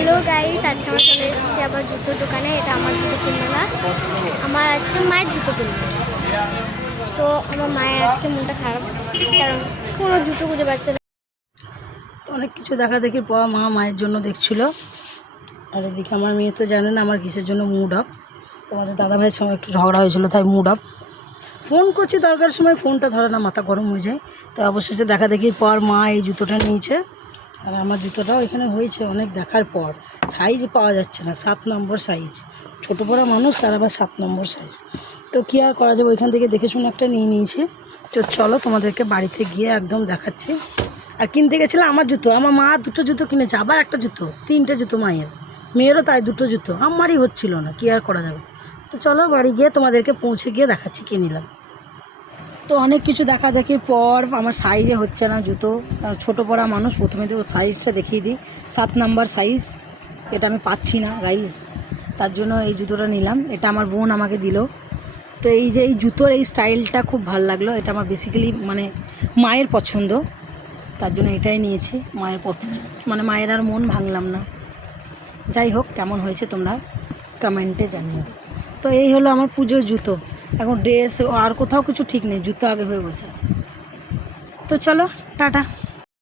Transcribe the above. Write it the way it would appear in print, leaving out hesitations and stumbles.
Hello guys, আজকে আমরা চলে এসেছি আবার জুতোর দোকানে। এটা আমার জুতো কিনবো না, আমার আজকে মায়ের জুতো কিনবো। তো আমার মায়ের আজকে মনটা খারাপ, কারণ কোনো জুতো খুঁজে পাচ্ছে না। অনেক কিছু দেখা দেখির পর মায়ের জন্য দেখছিল। আর এদিকে আমার মেয়ে তো জানে না আমার কিসের জন্য মুড আপ। তোমাদের দাদাভাইয়ের সঙ্গে একটু ঝগড়া হয়েছিল, তাই মুড আপ। ফোন করছি দরকার সময়, ফোনটা ধরে না, মাথা গরম হয়ে যায়। তো অবশেষে দেখা দেখির পর মা এই জুতোটা নিয়েছে। আর আমার জুতোটাও এখানে হয়েছে অনেক দেখার পর। সাইজ পাওয়া যাচ্ছে না, 7 নম্বর সাইজ। ছোটো বড়ো মানুষ, তার আবার 7 নম্বর সাইজ। তো কী আর করা যাবে, ওইখান থেকে দেখে শুনে একটা নিয়ে নিয়েছি। তো চলো তোমাদেরকে বাড়িতে গিয়ে একদম দেখাচ্ছি। আর কিনতে গেছিলাম আমার জুতো, আমার মা দুটো জুতো কিনেছে, আবার একটা জুতো, 3টে জুতো মায়ের, মেয়েরও তাই 2টো জুতো। আমারই হচ্ছিল না, কী আর করা যাবে। তো চলো বাড়ি গিয়ে তোমাদেরকে পৌঁছে গিয়ে দেখাচ্ছি কী নিলাম। তো অনেক কিছু দেখা দেখির পর আমার সাইজে হচ্ছে না জুতো। ছোটো পড়া মানুষ, প্রথমে তো সাইজটা দেখিয়ে দিই, 7 নাম্বার সাইজ। এটা আমি পাচ্ছি না গাইস, তার জন্য এই জুতোটা নিলাম। এটা আমার বোন আমাকে দিল। তো এই যে এই জুতোর এই স্টাইলটা খুব ভালো লাগলো। এটা আমার বেসিক্যালি মানে মায়ের পছন্দ, তার জন্য এটাই নিয়েছি। মানে মায়ের আর মন ভাঙলাম না। যাই হোক, কেমন হয়েছে তোমরা কমেন্টে জানিও। তো এই হলো আমার পুজোর জুতো। এখন ড্রেস আর কোথাও কিছু ঠিক নেই, জুতো আগে হয়ে বসে আছে। তো চলো টাটা।